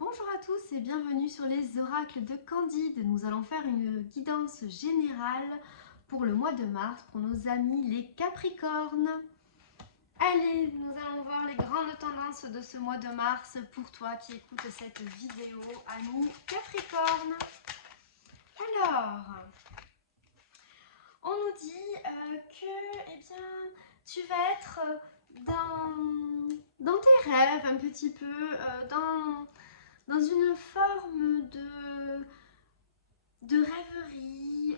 Bonjour à tous et bienvenue sur les oracles de Candide. Nous allons faire une guidance générale pour le mois de mars pour nos amis les Capricornes. Allez, nous allons voir les grandes tendances de ce mois de mars pour toi qui écoutes cette vidéo, ami Capricorne. Alors, on nous dit que tu vas être dans tes rêves un petit peu, dans une forme de rêverie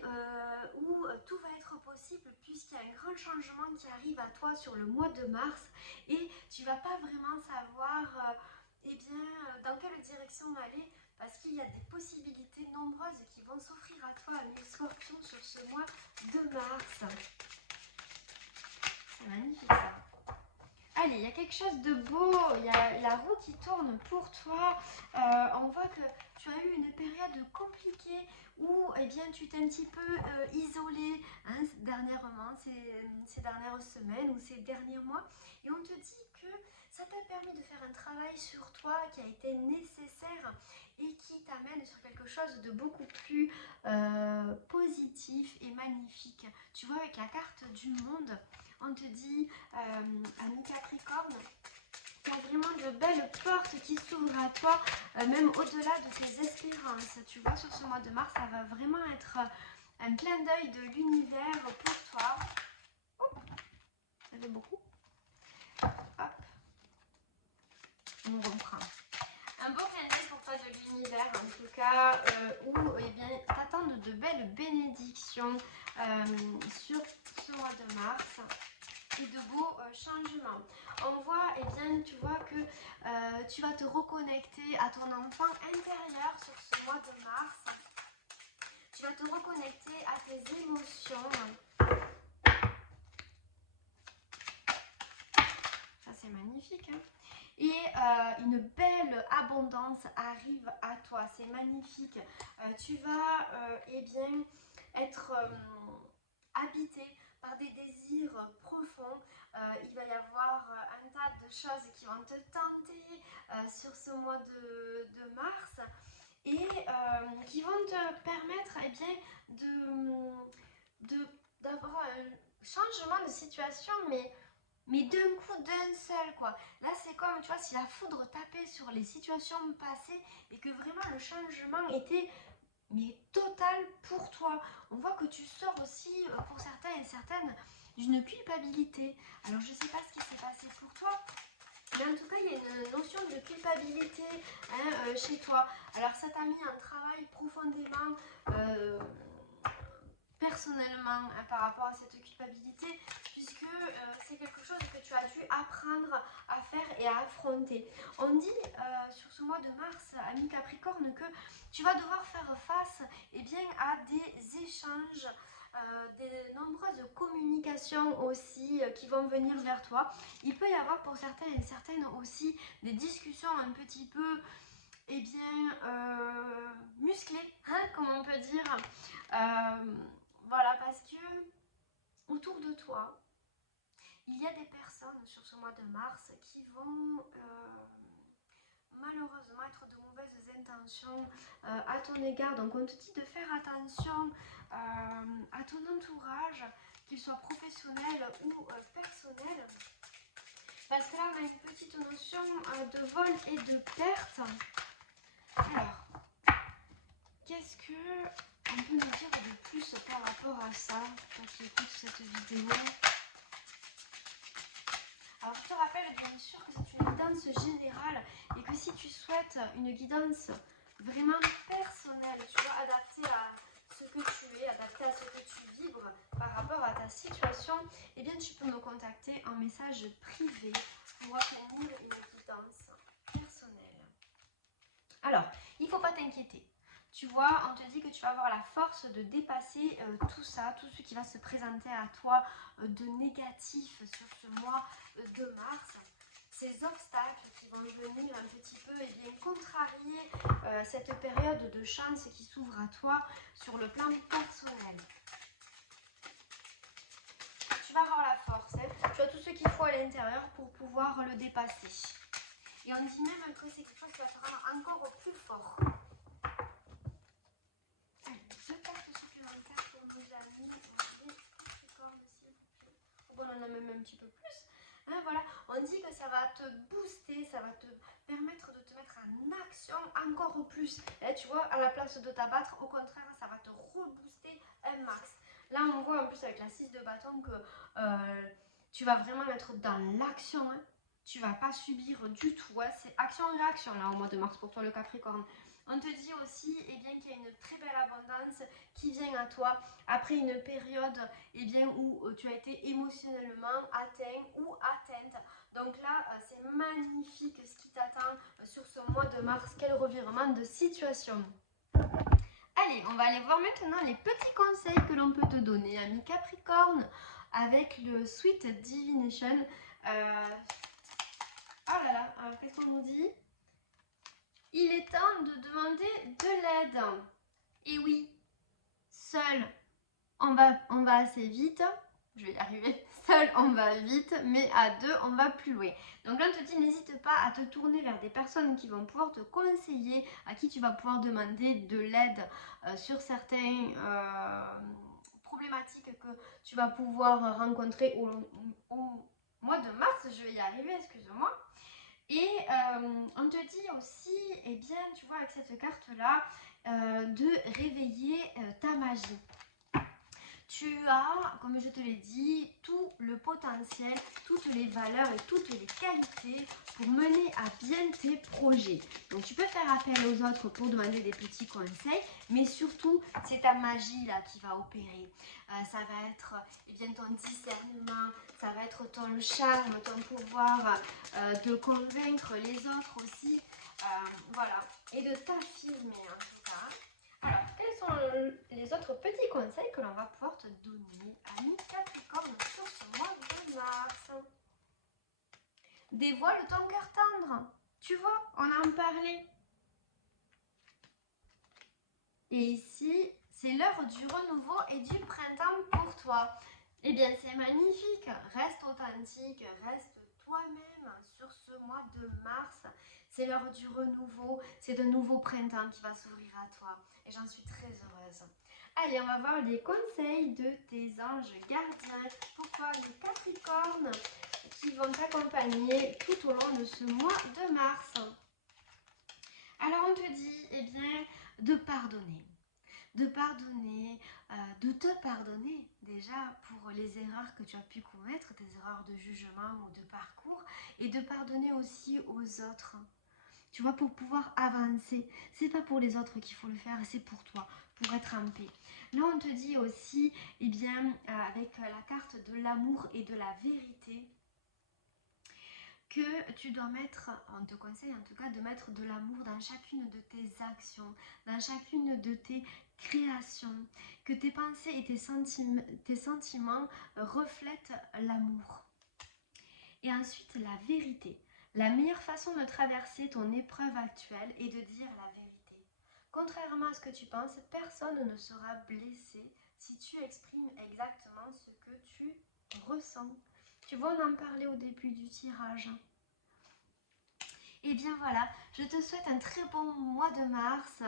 où tout va être possible puisqu'il y a un grand changement qui arrive à toi sur le mois de mars et tu vas pas vraiment savoir dans quelle direction aller parce qu'il y a des possibilités nombreuses qui vont s'offrir à toi, ami Scorpion, sur ce mois de mars. C'est magnifique ça. Allez, il y a quelque chose de beau, il y a la roue qui tourne pour toi. On voit que tu as eu une période compliquée où tu t'es un petit peu isolé dernièrement, ces dernières semaines ou ces derniers mois. Et on te dit que ça t'a permis de faire un travail sur toi qui a été nécessaire et qui t'amène sur quelque chose de beaucoup plus positif et magnifique. Tu vois, avec la carte du monde, on te dit, ami Capricorne, il y a vraiment de belles portes qui s'ouvrent à toi, même au-delà de tes espérances. Tu vois, sur ce mois de mars, ça va vraiment être un clin d'œil de l'univers pour toi. Oh, ça fait beaucoup. Hop, on reprend. Un beau clin d'œil pour toi de l'univers, en tout cas, où t'attendent de belles bénédictions sur ce mois de mars. Et de beaux changements. On voit, tu vois que tu vas te reconnecter à ton enfant intérieur sur ce mois de mars. Tu vas te reconnecter à tes émotions. Ça, c'est magnifique. Hein? Et une belle abondance arrive à toi. C'est magnifique. Tu vas être habité par des désirs profonds. Il va y avoir un tas de choses qui vont te tenter sur ce mois de mars et qui vont te permettre d'avoir un changement de situation, mais d'un coup, d'un seul, quoi. Là, c'est comme, tu vois, si la foudre tapait sur les situations passées et que vraiment le changement était total pour toi. On voit que tu sors aussi, pour certains et certaines, d'une culpabilité. Alors, je ne sais pas ce qui s'est passé pour toi, mais en tout cas, il y a une notion de culpabilité chez toi. Alors, ça t'a mis un travail profondément personnellement par rapport à cette culpabilité, puisque c'est quelque chose que tu as dû apprendre à faire et à affronter. On dit sur ce mois de mars, ami Capricorne, que tu vas devoir faire face à des échanges, des nombreuses communications aussi qui vont venir vers toi. Il peut y avoir pour certains et certaines aussi des discussions un petit peu musclées, comme on peut dire. Voilà, parce que autour de toi, il y a des personnes sur ce mois de mars qui vont malheureusement être de mauvaises intentions à ton égard. Donc on te dit de faire attention à ton entourage, qu'il soit professionnel ou personnel. Parce que là, on a une petite notion de vol et de perte. Alors, qu'est-ce que on peut nous dire de plus par rapport à ça, toi qui écoutes cette vidéo? Alors, je te rappelle bien sûr que c'est une guidance générale et que si tu souhaites une guidance vraiment personnelle, tu vois, adaptée à ce que tu es, adaptée à ce que tu vibres par rapport à ta situation, eh bien, tu peux me contacter en message privé pour obtenir une guidance personnelle. Alors, il ne faut pas t'inquiéter. Tu vois, on te dit que tu vas avoir la force de dépasser tout ça, tout ce qui va se présenter à toi de négatif sur ce mois de mars. Ces obstacles qui vont venir un petit peu contrarier cette période de chance qui s'ouvre à toi sur le plan personnel. Tu vas avoir la force, hein. Tu as tout ce qu'il faut à l'intérieur pour pouvoir le dépasser. Et on dit même que c'est quelque chose qui va te rendre encore petit peu plus. Hein, voilà, on dit que ça va te booster, ça va te permettre de te mettre en action encore plus. Et tu vois, à la place de t'abattre, au contraire, ça va te rebooster un max. Là, on voit en plus avec la 6 de bâton que tu vas vraiment être dans l'action. Hein. Tu vas pas subir du tout. Hein. C'est action-réaction là au mois de mars pour toi le Capricorne. On te dit aussi bien, qu'il y a une très belle abondance qui vient à toi après une période où tu as été émotionnellement atteint ou atteinte. Donc là, c'est magnifique ce qui t'attend sur ce mois de mars. Quel revirement de situation. Allez, on va aller voir maintenant les petits conseils que l'on peut te donner, ami Capricorne, avec le Sweet Divination. Oh là là, qu'est-ce qu'on nous dit? Il est temps de demander de l'aide. Et oui, seul, on va assez vite. Je vais y arriver. Seul, on va vite, mais à deux, on va plus loin. Donc là, on te dit, n'hésite pas à te tourner vers des personnes qui vont pouvoir te conseiller, à qui tu vas pouvoir demander de l'aide sur certaines problématiques que tu vas pouvoir rencontrer au mois de mars. Je vais y arriver, excuse-moi. Et on te dit aussi, tu vois, avec cette carte-là, de réveiller ta magie. Tu as, comme je te l'ai dit, tout le potentiel, toutes les valeurs et toutes les qualités pour mener à bien tes projets. Donc tu peux faire appel aux autres pour demander des petits conseils, mais surtout c'est ta magie là qui va opérer. Ça va être ton discernement, ça va être ton charme, ton pouvoir de convaincre les autres aussi. Voilà, et de t'affirmer en tout cas. Alors, quels sont les autres petits conseils que l'on va pouvoir te donner, ami Capricorne, sur ce mois de mars? Dévoile ton cœur tendre. Tu vois, on en parlait. Et ici, c'est l'heure du renouveau et du printemps pour toi. Eh bien, c'est magnifique. Reste authentique, reste toi-même sur ce mois de mars. C'est l'heure du renouveau, c'est de nouveau printemps qui va s'ouvrir à toi. Et j'en suis très heureuse. Allez, on va voir les conseils de tes anges gardiens pour toi, les Capricornes, qui vont t'accompagner tout au long de ce mois de mars. Alors, on te dit, de pardonner. De pardonner, de te pardonner déjà pour les erreurs que tu as pu commettre, tes erreurs de jugement ou de parcours, et de pardonner aussi aux autres. Tu vois, pour pouvoir avancer. C'est pas pour les autres qu'il faut le faire, c'est pour toi, pour être en paix. Là, on te dit aussi, avec la carte de l'amour et de la vérité, que tu dois mettre, on te conseille en tout cas de mettre de l'amour dans chacune de tes actions, dans chacune de tes créations, que tes pensées et tes sentiments reflètent l'amour. Et ensuite, la vérité. La meilleure façon de traverser ton épreuve actuelle est de dire la vérité. Contrairement à ce que tu penses, personne ne sera blessé si tu exprimes exactement ce que tu ressens. Tu vois, on en parlait au début du tirage. Et bien voilà, je te souhaite un très bon mois de mars,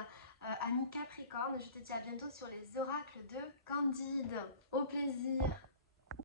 ami Capricorne. Je te dis à bientôt sur les oracles de Candide. Au plaisir.